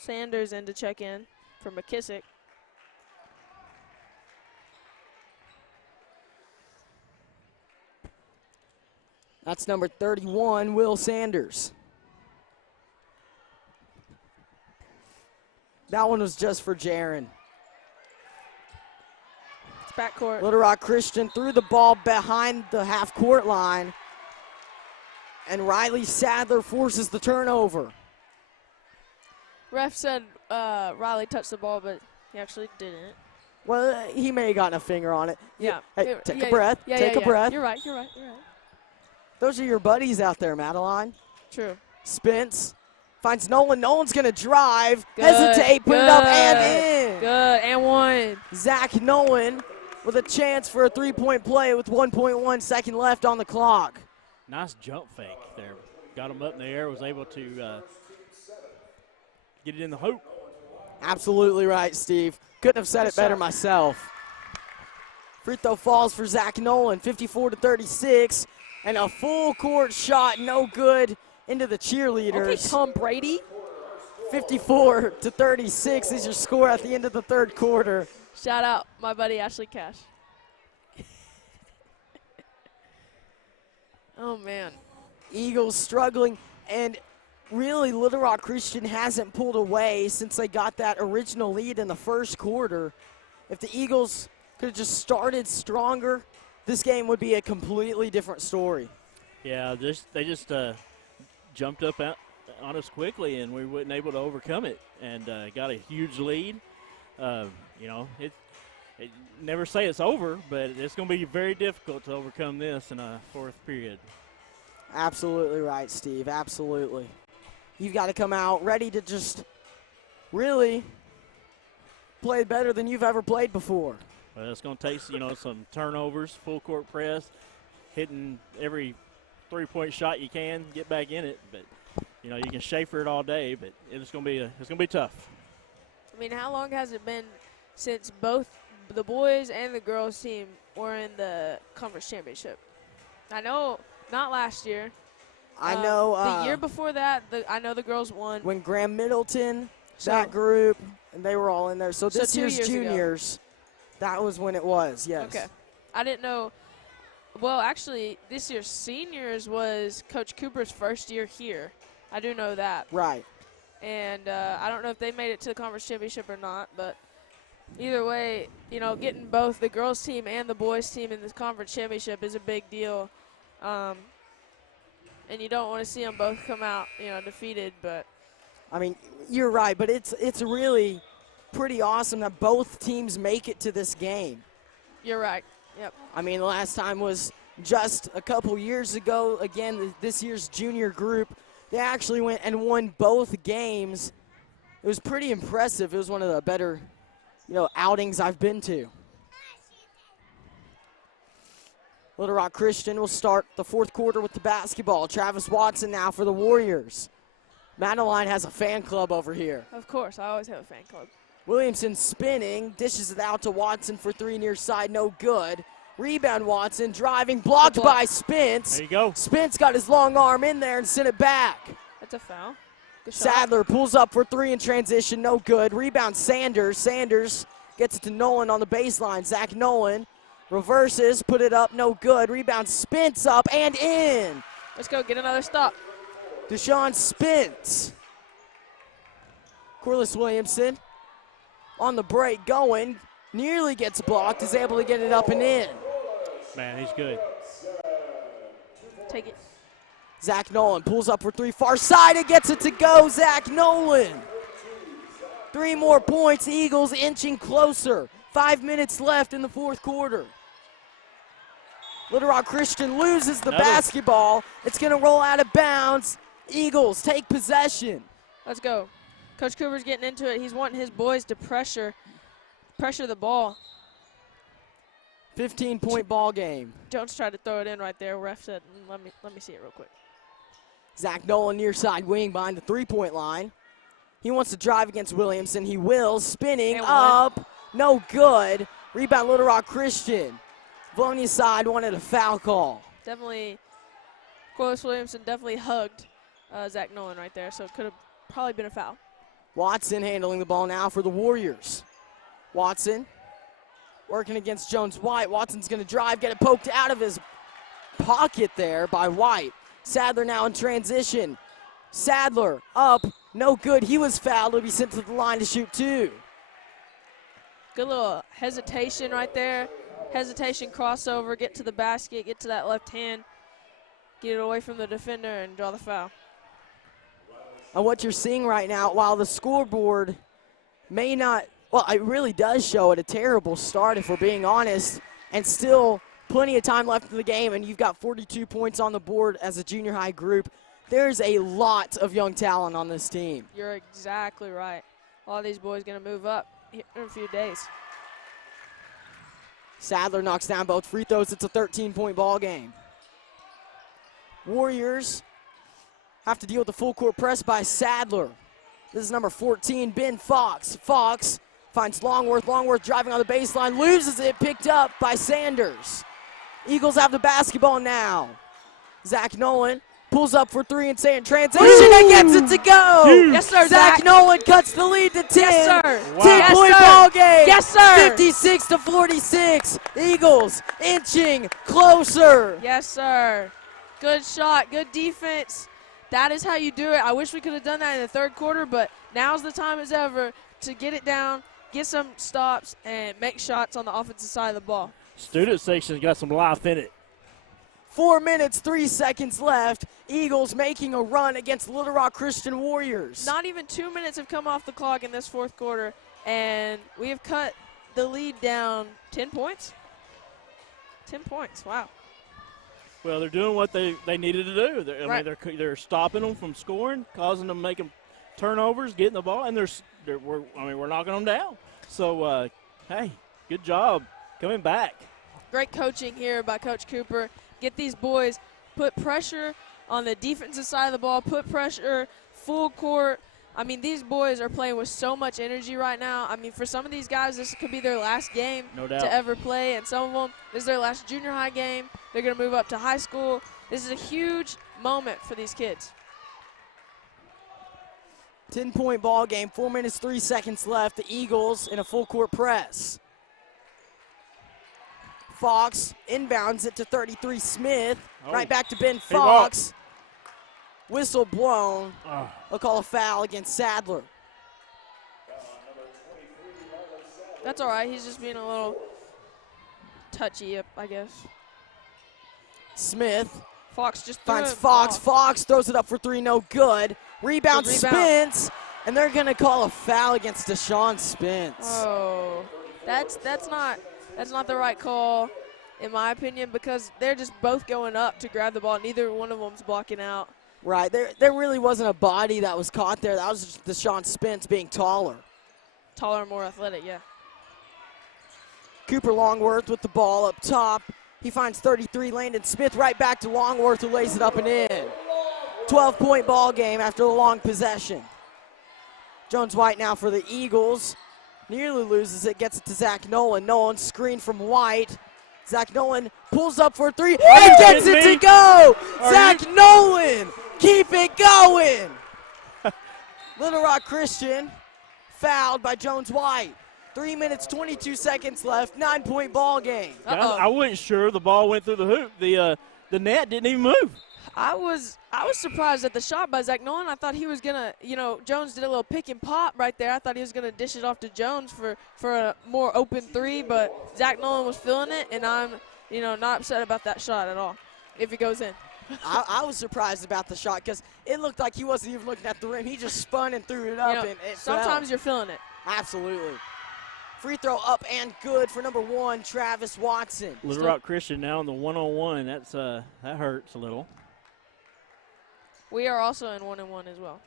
Sanders in to check in for McKissick. That's number 31, Will Sanders. That one was just for Jaron. It's backcourt. Little Rock Christian threw the ball behind the half-court line, and Riley Sadler forces the turnover. Ref said Riley touched the ball, but he actually didn't. Well, he may have gotten a finger on it. Yeah. Hey, take a breath. Take a breath. You're right. Those are your buddies out there, Madeline. True. Spence finds Nolan. Nolan's going to drive, Good, hesitate, put it up, and in. Good, and one. Zach Nolan with a chance for a three-point play with 1.1 second left on the clock. Nice jump fake there. Got him up in the air, was able to get it in the hoop. Absolutely right, Steve. Couldn't have said it better myself. Free throw falls for Zach Nolan, 54-36, and a full court shot, no good, into the cheerleaders. Okay, Tom Brady. 54-36 is your score at the end of the third quarter. Shout out my buddy Ashley Cash. Oh, man. Eagles struggling, and really Little Rock Christian hasn't pulled away since they got that original lead in the first quarter. If the Eagles could have just started stronger, this game would be a completely different story. Yeah, they just jumped up on us quickly, and we weren't able to overcome it, and got a huge lead. It never say it's over, but it's going to be very difficult to overcome this in a fourth period. Absolutely right, Steve. Absolutely. You've got to come out ready to just really play better than you've ever played before. Well, it's going to take, some turnovers, full court press, hitting every three-point shot you can, get back in it. But, you can Schaefer it all day, but it's going to be tough. I mean, how long has it been since both the boys and the girls team were in the conference championship. I know not last year. I know the year before that, I know the girls won. when Graham Middleton, that group, and they were all in there. So this 2 year's years juniors, that was when it was, yes. Okay. I didn't know. Well, actually, this year's seniors was Coach Cooper's first year here. I do know that. Right. And I don't know if they made it to the conference championship or not, but either way, you know, getting both the girls team and the boys team in this conference championship is a big deal. And you don't want to see them both come out, you know, defeated. But I mean, you're right, but it's really pretty awesome that both teams make it to this game. You're right. Yep. I mean, the last time was just a couple years ago. Again, this year's junior group, they actually went and won both games. It was pretty impressive. It was one of the better, you know, outings I've been to. Little Rock Christian will start the fourth quarter with the basketball. Travis Watson now for the Warriors. Madeline has a fan club over here. Of course, I always have a fan club. Williamson spinning, dishes it out to Watson for three near side, no good. Rebound Watson, driving, blocked by Spence. There you go. Spence got his long arm in there and sent it back. That's a foul. Good shot. Sadler pulls up for three in transition, no good. Rebound Sanders. Sanders gets it to Nolan on the baseline. Zach Nolan reverses, put it up, no good. Rebound Spence up and in. Let's go, get another stop. Deshaun Spence. Corliss Williamson on the break going, nearly gets blocked, is able to get it up and in. Man, he's good. Take it. Zach Nolan pulls up for three, far side, and gets it to go. Zach Nolan. 3 more points, Eagles inching closer. 5 minutes left in the fourth quarter. Little Rock Christian loses the basketball. It's going to roll out of bounds. Eagles take possession. Let's go. Coach Cooper's getting into it. He's wanting his boys to pressure the ball. 15-point ball game. Jones tried to throw it in right there. Ref said, let me see it real quick. Zach Nolan near side wing behind the three-point line. He wants to drive against Williamson. He will. Spinning up. No good. Rebound Little Rock Christian. Vilonia side wanted a foul call. Definitely, Corliss Williamson definitely hugged Zach Nolan right there, so it could have probably been a foul. Watson handling the ball now for the Warriors. Watson working against Jones White. Watson's going to drive, get it poked out of his pocket there by White. Sadler now in transition. Sadler up, no good. He was fouled. He'll be sent to the line to shoot two. Good little hesitation right there. Hesitation crossover, get to the basket, get to that left hand, get it away from the defender and draw the foul. And what you're seeing right now, while the scoreboard may not, well, it really does show it a terrible start if we're being honest, and still plenty of time left in the game, and you've got 42 points on the board as a junior high group. There's a lot of young talent on this team. You're exactly right. A lot of these boys going to move up here in a few days. Sadler knocks down both free throws. It's a 13-point ball game. Warriors have to deal with the full court press by Sadler. This is number 14, Ben Fox. Fox finds Longworth. Longworth driving on the baseline, loses it, picked up by Sanders. Eagles have the basketball now. Zach Nolan pulls up for three and in transition and gets it to go. Yes, sir, Zach Nolan cuts the lead to 10. Yes, sir. Wow. 10-point Yes, ball game. Yes, sir. 56-46. Eagles inching closer. Yes, sir. Good shot, good defense. That is how you do it. I wish we could have done that in the third quarter, but now's the time as ever to get it down, get some stops, and make shots on the offensive side of the ball. Student section's got some life in it. 4 minutes, 3 seconds left. Eagles making a run against Little Rock Christian Warriors. Not even 2 minutes have come off the clock in this fourth quarter, and we have cut the lead down 10 points. 10 points, wow. Well, they're doing what they needed to do. Right. They're stopping them from scoring, causing them to make them turnovers, getting the ball, and we're knocking them down. So, hey, good job coming back. Great coaching here by Coach Cooper. Get these boys, put pressure on the defensive side of the ball, put pressure full court. I mean, these boys are playing with so much energy right now. I mean, for some of these guys, this could be their last game to ever play, and some of them, this is their last junior high game. They're going to move up to high school. This is a huge moment for these kids. 10-point ball game, 4 minutes, 3 seconds left. The Eagles in a full court press. Fox inbounds it to 33 Smith. Right back to Ben Fox. Whistle blown. They'll call a foul against Sadler. That's all right. He's just being a little touchy, I guess. Smith. Fox just finds Fox. Fox throws it up for three, no good. Rebound, Spence, and they're going to call a foul against Deshaun Spence. Oh, that's not the right call, in my opinion, because they're just both going up to grab the ball. Neither one of them's blocking out. Right, there really wasn't a body that was caught there. That was just Deshaun Spence being taller. Taller and more athletic, yeah. Cooper Longworth with the ball up top. He finds 33, Landon Smith right back to Longworth, who lays it up and in. 12-point ball game after a long possession. Jones White now for the Eagles. Nearly loses it, gets it to Zach Nolan. Nolan screen from White. Zach Nolan pulls up for three and gets it to go. Zach Nolan, keep it going. Little Rock Christian fouled by Jones White. 3 minutes, 22 seconds left, 9-point ball game. I wasn't sure the ball went through the hoop. The net didn't even move. I was surprised at the shot by Zach Nolan. I thought he was gonna, Jones did a little pick and pop right there. I thought he was gonna dish it off to Jones for a more open three, but Zach Nolan was feeling it, and I'm, not upset about that shot at all, if it goes in. I was surprised about the shot because it looked like he wasn't even looking at the rim. He just spun and threw it up, and it sometimes fell. You're feeling it. Absolutely. Free throw up and good for number one, Travis Watson. Little Rock Christian now in the one-on-one. That hurts a little. We are also in 1-1 as well.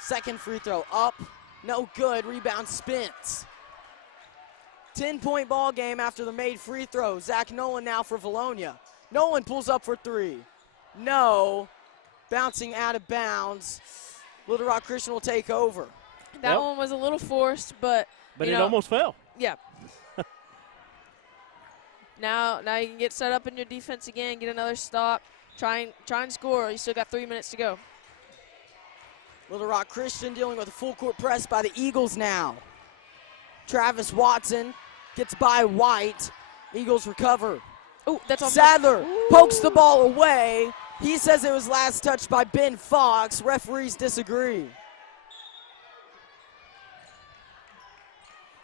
Second free throw up, no good. Rebound Spence. 10-point ball game after the made free throw. Zach Nolan now for Vilonia. Nolan pulls up for three. No. Bouncing out of bounds. Little Rock Christian will take over. That one was a little forced, but it almost fell. Yeah. Now you can get set up in your defense again, get another stop, try and score. You still got 3 minutes to go. Little Rock Christian dealing with a full court press by the Eagles now. Travis Watson gets by White. Eagles recover. Oh, that's on Sadler pokes the ball away. He says it was last touched by Ben Fox. Referees disagree.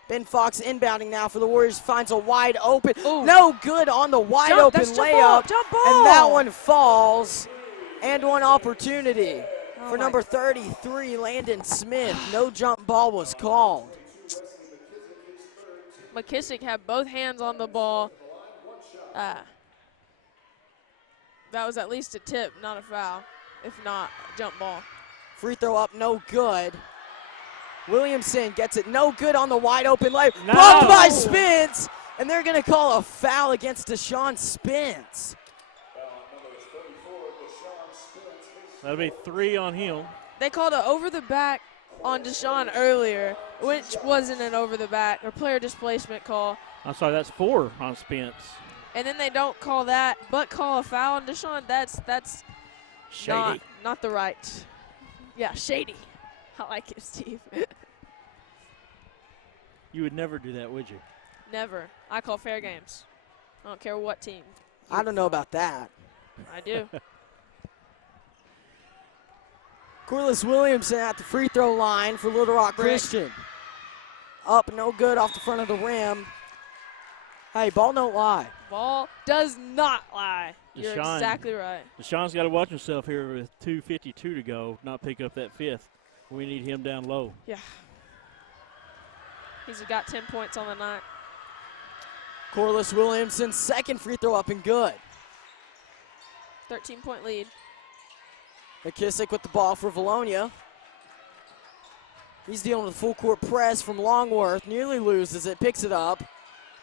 Ben Fox inbounding now for the Warriors, finds a wide open. Ooh. No good on the wide open layup. Jump ball. And that one falls. And one opportunity for number 33, Landon Smith. No jump ball was called. McKissick had both hands on the ball. That was at least a tip, not a foul. If not, jump ball. Free throw up, no good. Williamson gets it, no good on the wide open layup. No. Blocked by Spence, and they're going to call a foul against Deshaun Spence. That'll be 3 on him. They called an over the back on Deshaun earlier, which wasn't an over the back or player displacement call. I'm sorry, that's 4 on Spence. And then they don't call that, but call a foul on Deshaun. That's shady. Not the right. Yeah, shady. I like it, Steve. You would never do that, would you? Never. I call fair games. I don't care what team. I don't know about that. I do. Corliss Williamson at the free throw line for Little Rock Christian. Up, no good off the front of the rim. Hey, ball don't lie. Ball does not lie. You're exactly right. Deshaun's got to watch himself here with 2:52 to go, not pick up that fifth. We need him down low. Yeah. He's got 10 points on the night. Corliss Williamson, second free throw up and good. 13-point lead. McKissick with the ball for Vilonia. He's dealing with a full court press from Longworth. Nearly loses it, picks it up.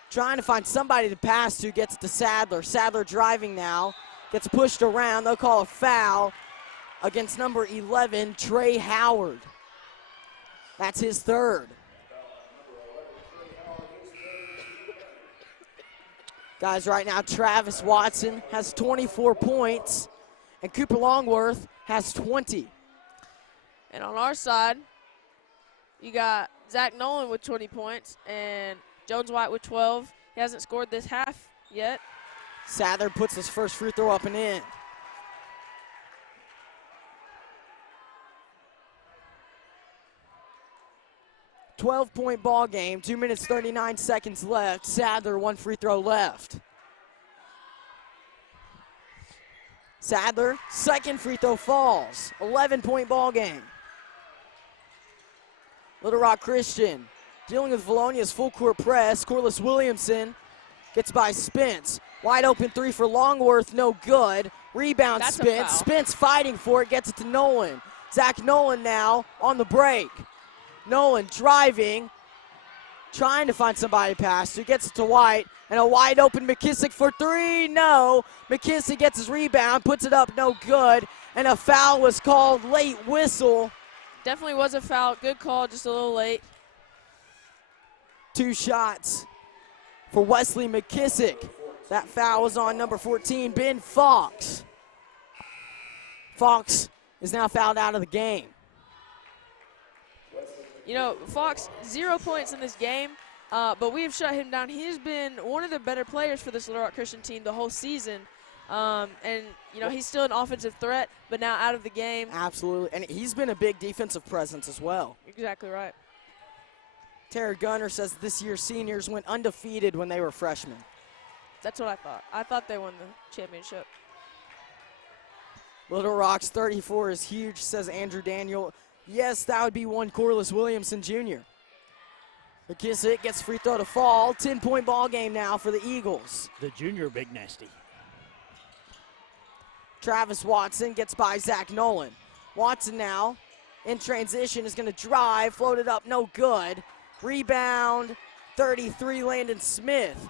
Trying to find somebody to pass to, gets to Sadler. Sadler driving now. Gets pushed around. They'll call a foul against number 11, Trey Howard. That's his third. Guys, right now, Travis Watson has 24 points, and Cooper Longworth has 20. And on our side, you got Zach Nolan with 20 points and Jones White with 12. He hasn't scored this half yet. Sadler puts his first free throw up and in. .12-point ball game, 2 minutes, 39 seconds left. Sadler, 1 free throw left. Sadler, second free throw falls. 11-point ball game. Little Rock Christian dealing with Vilonia's full court press. Corliss Williamson gets by Spence. Wide open three for Longworth, no good. Rebound That's Spence. Spence fighting for it, gets it to Nolan. Zach Nolan now on the break. Nolan driving, trying to find somebody to pass to, gets it to White, and a wide open McKissick for three, no. McKissick gets his rebound, puts it up, no good, and a foul was called, late whistle. Definitely was a foul, good call, just a little late. 2 shots for Wesley McKissick. That foul was on number 14, Ben Fox. Fox is now fouled out of the game. You know, Fox, 0 points in this game, but we have shut him down. He has been one of the better players for this Little Rock Christian team the whole season. And, you know, he's still an offensive threat, but now out of the game. Absolutely, and he's been a big defensive presence as well. Exactly right. Terry Gunner says this year's seniors went undefeated when they were freshmen. That's what I thought. I thought they won the championship. Little Rock's 34 is huge, says Andrew Daniel. Yes, that would be one Corliss Williamson Jr. McKissick gets free throw to fall. 10-point ball game now for the Eagles. The junior big nasty. Travis Watson gets by Zach Nolan. Watson now in transition is going to drive, floated up, no good. Rebound, 33, Landon Smith.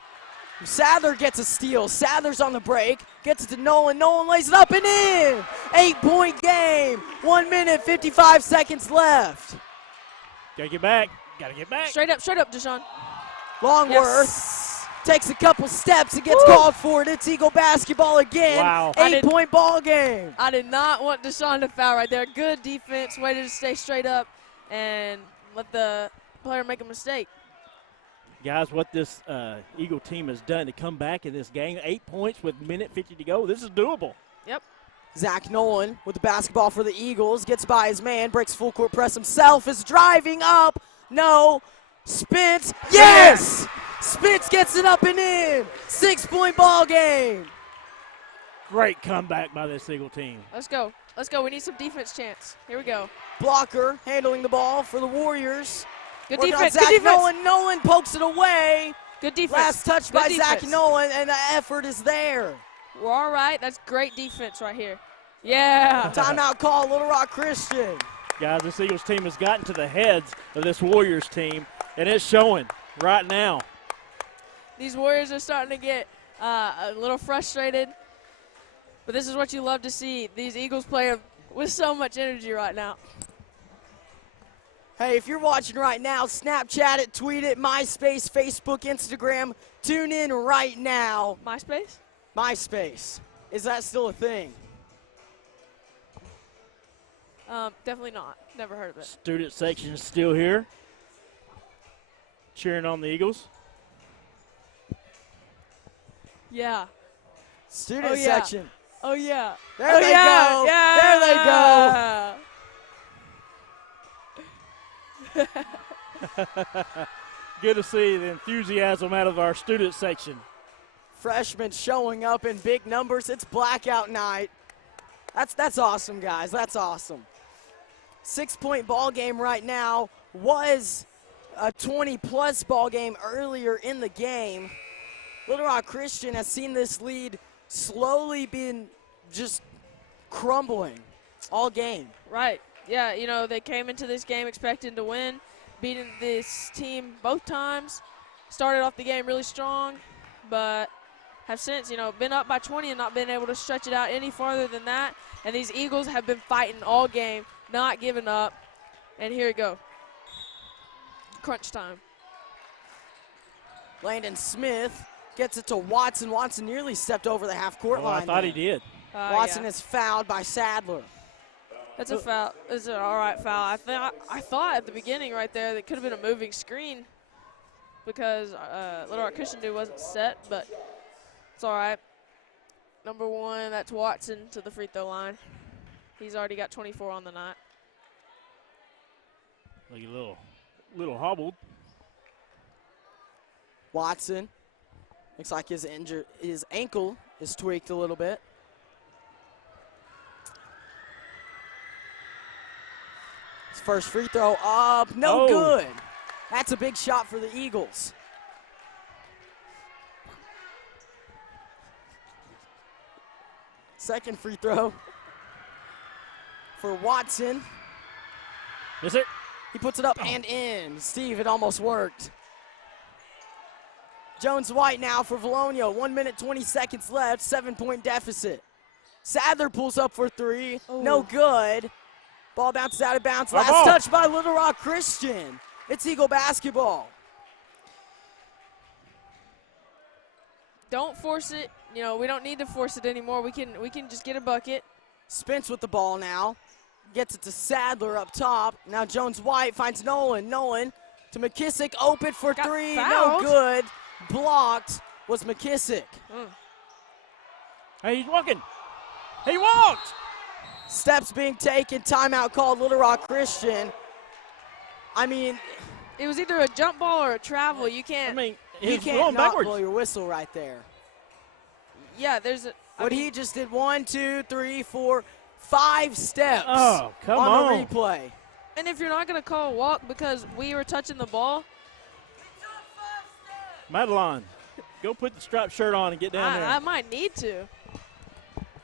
Sadler gets a steal. Sadler's on the break, gets it to Nolan. Nolan lays it up and in. 8-point game. 1 minute, 55 seconds left. Gotta get back. Gotta get back. Straight up, Deshaun. Longworth takes a couple steps and gets called for it. It's Eagle basketball again. Wow. 8-point ball game. I did not want Deshaun to foul right there. Good defense, way to stay straight up and let the player make a mistake. Guys, what this Eagle team has done to come back in this game, 8 points with minute 50 to go, this is doable. Yep. Zach Nolan with the basketball for the Eagles, gets by his man, breaks full court press himself, is driving up, no, Spence, yes! Spence gets it up and in, 6-point ball game. Great comeback by this Eagle team. Let's go, we need some defense chance. Here we go. Blocker handling the ball for the Warriors. Good Working defense, on Zach good defense. Nolan. Nolan pokes it away. Good defense. Last touch Good by defense. Zach Nolan, and the effort is there. We're all right. That's great defense right here. Yeah. Timeout call, Little Rock Christian. Guys, this Eagles team has gotten to the heads of this Warriors team, and it's showing right now. These Warriors are starting to get a little frustrated, but this is what you love to see. These Eagles play with so much energy right now. Hey, if you're watching right now, Snapchat it, tweet it, MySpace, Facebook, Instagram. Tune in right now. MySpace? MySpace. Is that still a thing? Definitely not. Never heard of it. Student section is still here, cheering on the Eagles. Yeah. Student section. Oh, yeah. There they go. Yeah. There they go. Good to see the enthusiasm out of our student section. Freshmen showing up in big numbers. It's blackout night. That's awesome, guys. That's awesome. 6-point ball game right now. Was a 20-plus ball game earlier in the game. Little Rock Christian has seen this lead slowly been just crumbling all game. Right. Yeah, you know, they came into this game expecting to win, beating this team both times. Started off the game really strong, but have since, been up by 20 and not been able to stretch it out any farther than that. And these Eagles have been fighting all game, not giving up. And here we go. Crunch time. Landon Smith gets it to Watson. Watson nearly stepped over the half-court line. I thought he did. Watson is fouled by Sadler. That's a foul. It's an all right foul. I thought at the beginning right there that could have been a moving screen because Little Rock Christian dude wasn't set, but it's all right. Number 1, that's Watson to the free throw line. He's already got 24 on the night. Like a little hobbled. Watson looks like his ankle is tweaked a little bit. His first free throw up, no good. That's a big shot for the Eagles. Second free throw for Watson. Is it? He puts it up and in. Steve, it almost worked. Jones White now for Vilonia. 1 minute, 20 seconds left, 7-point deficit. Sadler pulls up for 3, no good. Ball bounces out of bounds. Last touch by Little Rock Christian. It's Eagle basketball. Don't force it. We don't need to force it anymore. We can just get a bucket. Spence with the ball now. Gets it to Sadler up top. Now Jones White finds Nolan. Nolan to McKissick, open for 3, no good. Blocked was McKissick. Hey, he's walking. He walked. Steps being taken, timeout called Little Rock Christian. It was either a jump ball or a travel. You can't. You can't not blow your whistle right there. Yeah, there's a. He just did 1, 2, 3, 4, 5 steps. Oh, come on. The replay. And if you're not going to call a walk because we were touching the ball. Madeline, go put the striped shirt on and get down there. I might need to.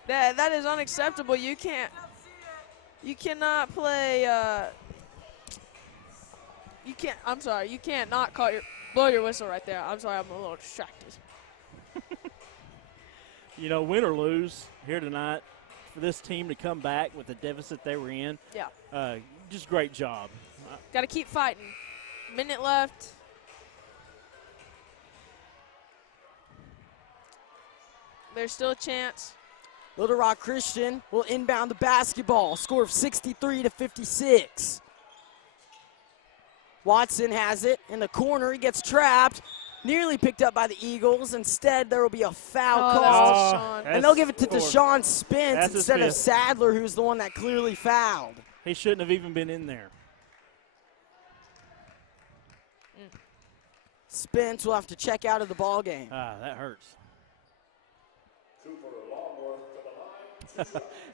That is unacceptable. You cannot play. I'm sorry. You can't not blow your whistle right there. I'm sorry. I'm a little distracted. Win or lose here tonight, for this team to come back with the deficit they were in. Yeah. Just great job. Got to keep fighting. Minute left. There's still a chance. Little Rock Christian will inbound the basketball. Score of 63-56. Watson has it in the corner. He gets trapped. Nearly picked up by the Eagles. Instead, there will be a foul call. And they'll give it to Deshaun Spence instead of Sadler, who's the one that clearly fouled. He shouldn't have even been in there. Spence will have to check out of the ball game. That hurts.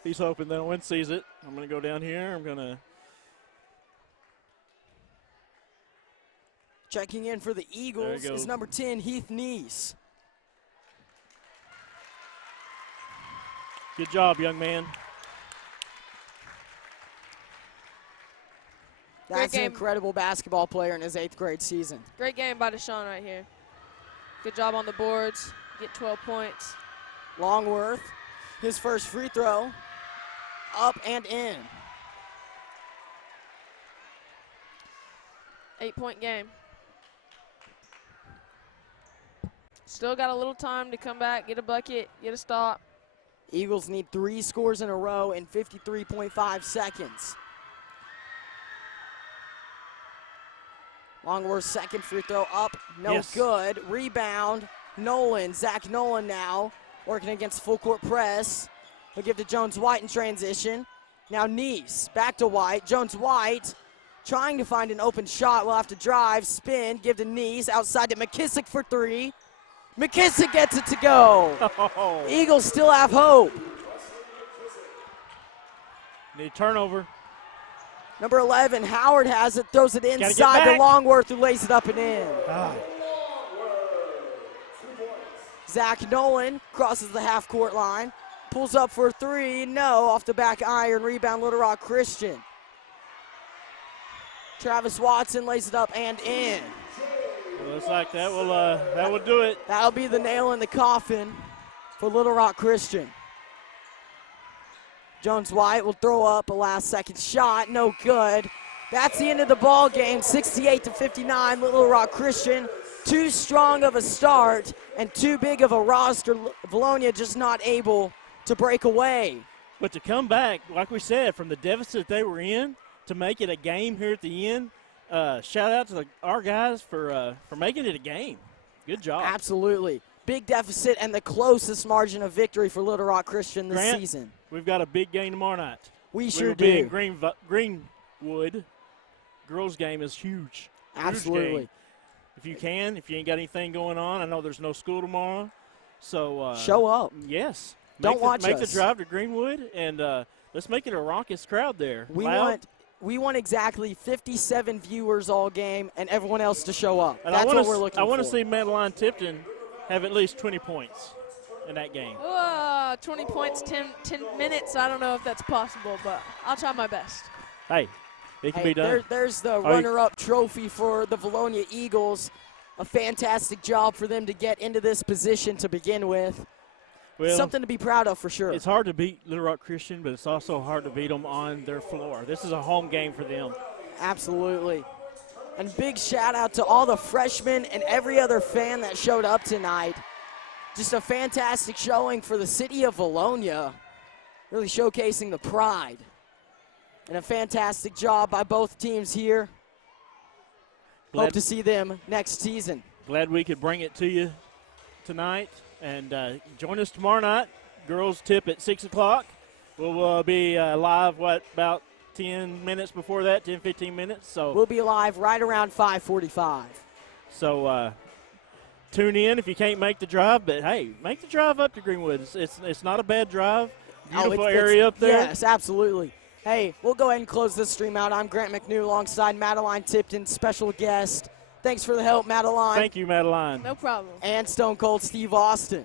He's hoping that Wynn sees it. I'm going to go down here. I'm going to. Checking in for the Eagles is number 10, Heath Neese. Good job, young man. That's an incredible basketball player in his 8th grade season. Great game by Deshaun right here. Good job on the boards. Get 12 points. Longworth, his first free throw, up and in. 8-point game. Still got a little time to come back, get a bucket, get a stop. Eagles need 3 scores in a row in 53.5 seconds. Longworth's second free throw up, no good. Rebound, Nolan, Zach Nolan now working against full court press. He'll give to Jones White in transition. Now Neese, back to White. Jones White trying to find an open shot. Will have to drive, spin, give to Neese. Outside to McKissick for 3. McKissick gets it to go. Oh. Eagles still have hope. Need turnover. Number 11, Howard has it, throws it inside to Longworth, who lays it up and in. Zach Nolan crosses the half-court line, pulls up for 3, no, off the back iron, rebound Little Rock Christian. Travis Watson lays it up and in. looks like that will do it. That'll be the nail in the coffin for Little Rock Christian. Jones White will throw up a last-second shot. No good. That's the end of the ball game, 68-59. Little Rock Christian, too strong of a start and too big of a roster. Vilonia just not able to break away. But to come back, like we said, from the deficit they were in, to make it a game here at the end, shout out to our guys for making it a game. Good job. Absolutely. Big deficit and the closest margin of victory for Little Rock Christian this Grant, season. We've got a big game tomorrow night. We sure will be do. in Greenwood. Girls game is huge. Absolutely. Huge game. If you ain't got anything going on, I know there's no school tomorrow. So show up. Yes. Don't watch Make us. the drive to Greenwood, and let's make it a raucous crowd there. We want exactly 57 viewers all game and everyone else to show up. And That's what we're looking for. I want to see Madeline Tipton have at least 20 points in that game. 20 points, 10 minutes. I don't know if that's possible, but I'll try my best. Hey, it can be done. There's the runner-up trophy for the Vilonia Eagles. A fantastic job for them to get into this position to begin with. Well, something to be proud of for sure. It's hard to beat Little Rock Christian, but it's also hard to beat them on their floor. This is a home game for them. Absolutely. And big shout out to all the freshmen and every other fan that showed up tonight. Just a fantastic showing for the city of Vilonia, really showcasing the pride. And a fantastic job by both teams here. Hope to see them next season. Glad we could bring it to you tonight. And join us tomorrow night. Girls tip at 6 o'clock. We'll be live, about 10 minutes before that, 10, 15 minutes. So we'll be live right around 5:45. So tune in if you can't make the drive. But, hey, make the drive up to Greenwood. It's not a bad drive. Beautiful area up there. Yes, absolutely. Hey, we'll go ahead and close this stream out. I'm Grant McNew alongside Madeline Tipton, special guest. Thanks for the help, Madeline. Thank you, Madeline. No problem. And Stone Cold Steve Austin.